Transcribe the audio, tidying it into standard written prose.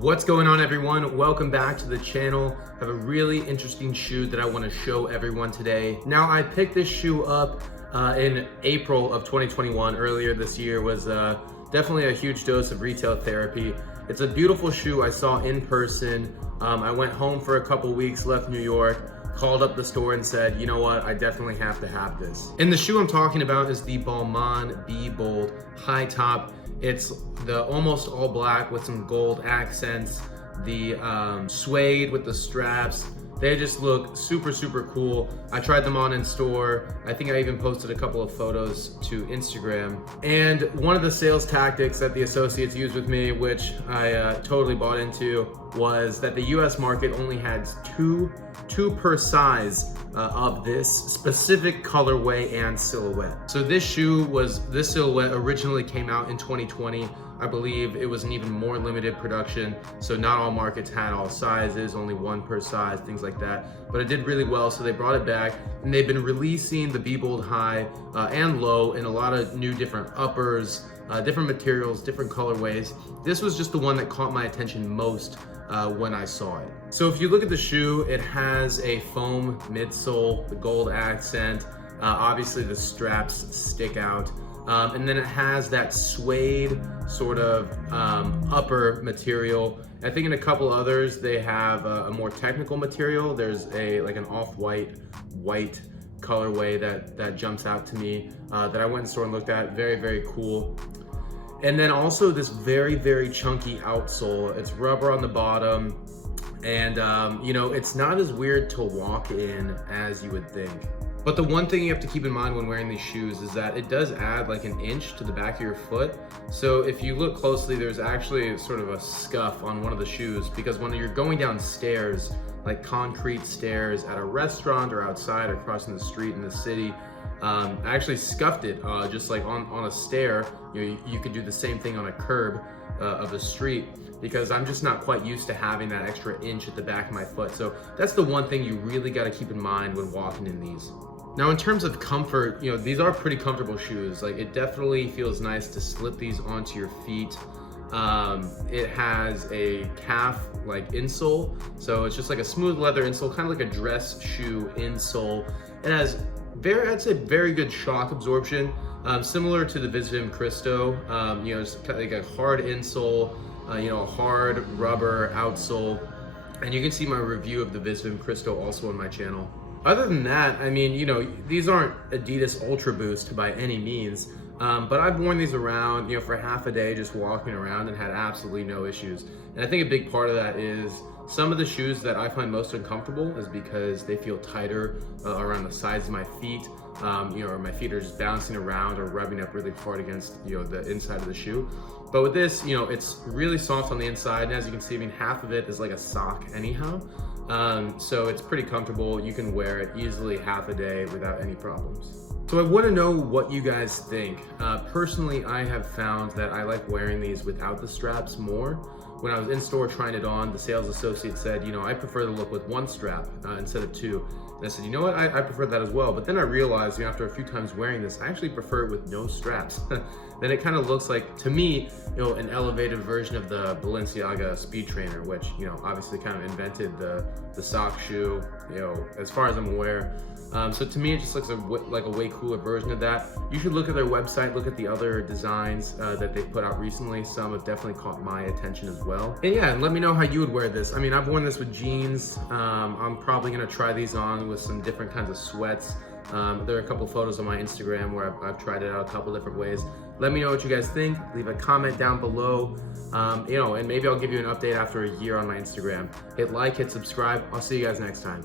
What's going on, everyone? Welcome back to the channel. I have a really interesting shoe that I want to show everyone today. Now, I picked this shoe up in April of 2021. Earlier this year was definitely a huge dose of retail therapy. It's a beautiful shoe I saw in person. I went home for a couple weeks, left New York, called up the store and said, you know what, I definitely have to have this. And the shoe I'm talking about is the Balmain Be Bold high top. It's the almost all black with some gold accents, the suede with the straps. They just look super, super cool. I tried them on in store. I think I even posted a couple of photos to Instagram. And one of the sales tactics that the associates used with me, which I totally bought into, was that the US market only had two per size of this specific colorway and silhouette. So this silhouette originally came out in 2020. I believe it was an even more limited production, so not all markets had all sizes, only one per size, things like that. But it did really well, so they brought it back, and they've been releasing the Be Bold high and low in a lot of new different uppers, different materials, different colorways. This was just the one that caught my attention most when I saw it. So if you look at the shoe, it has a foam midsole, the gold accent. Obviously the straps stick out. And then it has that suede sort of upper material. I think in a couple others, they have a more technical material. There's like an off-white, white colorway that jumps out to me that I went in the store and looked at. Very, very cool. And then also this very, very chunky outsole. It's rubber on the bottom. And you know, it's not as weird to walk in as you would think. But the one thing you have to keep in mind when wearing these shoes is that it does add like an inch to the back of your foot. So if you look closely, there's actually sort of a scuff on one of the shoes, because when you're going down stairs, like concrete stairs at a restaurant or outside or crossing the street in the city, I actually scuffed it just like on a stair. You could do the same thing on a curb of the street, because I'm just not quite used to having that extra inch at the back of my foot. So that's the one thing you really got to keep in mind when walking in these. Now, in terms of comfort, you know, these are pretty comfortable shoes. Like, it definitely feels nice to slip these onto your feet. It has a calf like insole, so it's just like a smooth leather insole, kind of like a dress shoe insole. It has I'd say very good shock absorption, similar to the Visvim Cristo. You know, it's kind of like a hard insole, you know, a hard rubber outsole. And you can see my review of the Visvim Cristo also on my channel. Other than that, I mean, you know, these aren't Adidas Ultra Boost by any means, but I've worn these around, you know, for half a day just walking around and had absolutely no issues. And I think a big part of that is some of the shoes that I find most uncomfortable is because they feel tighter around the sides of my feet, you know, or my feet are just bouncing around or rubbing up really hard against, you know, the inside of the shoe. But with this, you know, it's really soft on the inside, and as you can see, I mean, half of it is like a sock anyhow. So it's pretty comfortable. You can wear it easily half a day without any problems. So I want to know what you guys think. Personally, I have found that I like wearing these without the straps more. When I was in store trying it on, the sales associate said, you know, I prefer the look with one strap instead of two. And I said, you know what, I prefer that as well. But then I realized, you know, after a few times wearing this, I actually prefer it with no straps. Then it kind of looks like, to me, you know, an elevated version of the Balenciaga Speed Trainer, which, you know, obviously kind of invented the sock shoe, you know, as far as I'm aware. So to me, it just looks like a way cooler version of that. You should look at their website, look at the other designs that they've put out recently. Some have definitely caught my attention as well. And yeah, and let me know how you would wear this. I mean, I've worn this with jeans. I'm probably gonna try these on with some different kinds of sweats. There are a couple photos on my Instagram where I've tried it out a couple different ways. Let me know what you guys think. Leave a comment down below. You know, and maybe I'll give you an update after a year on my Instagram. Hit like, hit subscribe. I'll see you guys next time.